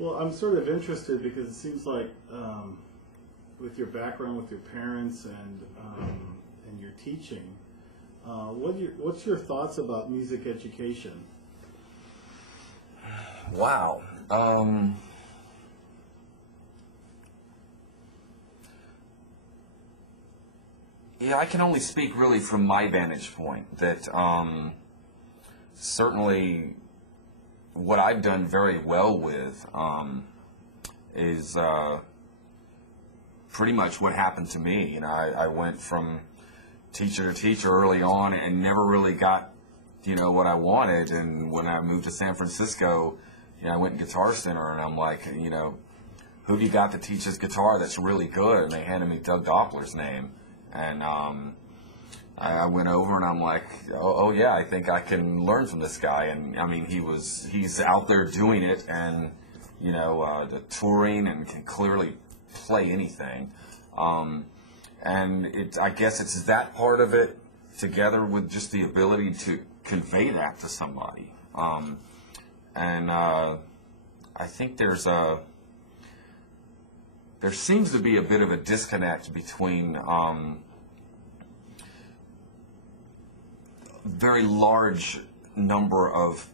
Well, I'm sort of interested because it seems like with your background, with your parents, and your teaching, what's your thoughts about music education? Wow. Yeah, I can only speak really from my vantage point that certainly what I've done very well with is pretty much what happened to me. You know, I went from teacher to teacher early on and never really got, you know, what I wanted. And when I moved to San Francisco, you know, I went to Guitar Center and I'm like, you know, who do you got that teaches guitar that's really good? And they handed me Doug Doppler's name. And I went over and I'm like, oh yeah, I think I can learn from this guy. And I mean, he's out there doing it and, you know, the touring and can clearly play anything. And I guess it's that part of it together with just the ability to convey that to somebody. And I think there seems to be a bit of a disconnect between very large number of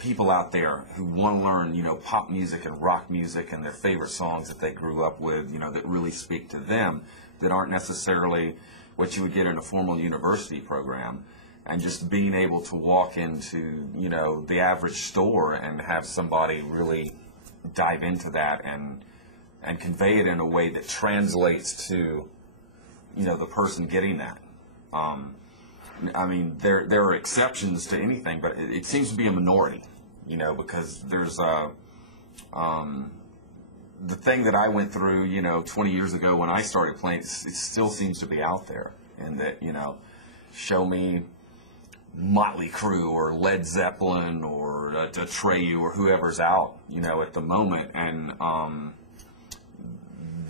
people out there who want to learn, you know, pop music and rock music and their favorite songs that they grew up with, you know, that really speak to them, that aren't necessarily what you would get in a formal university program. And just being able to walk into, you know, the average store and have somebody really dive into that and convey it in a way that translates to, you know, the person getting that. I mean, there are exceptions to anything, but it seems to be a minority, you know, because there's the thing that I went through, you know, 20 years ago when I started playing, it still seems to be out there, and that, you know, show me Motley Crue or Led Zeppelin or Atreyu or whoever's out, you know, at the moment, and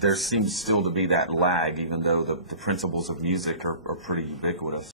there seems still to be that lag, even though the principles of music are pretty ubiquitous.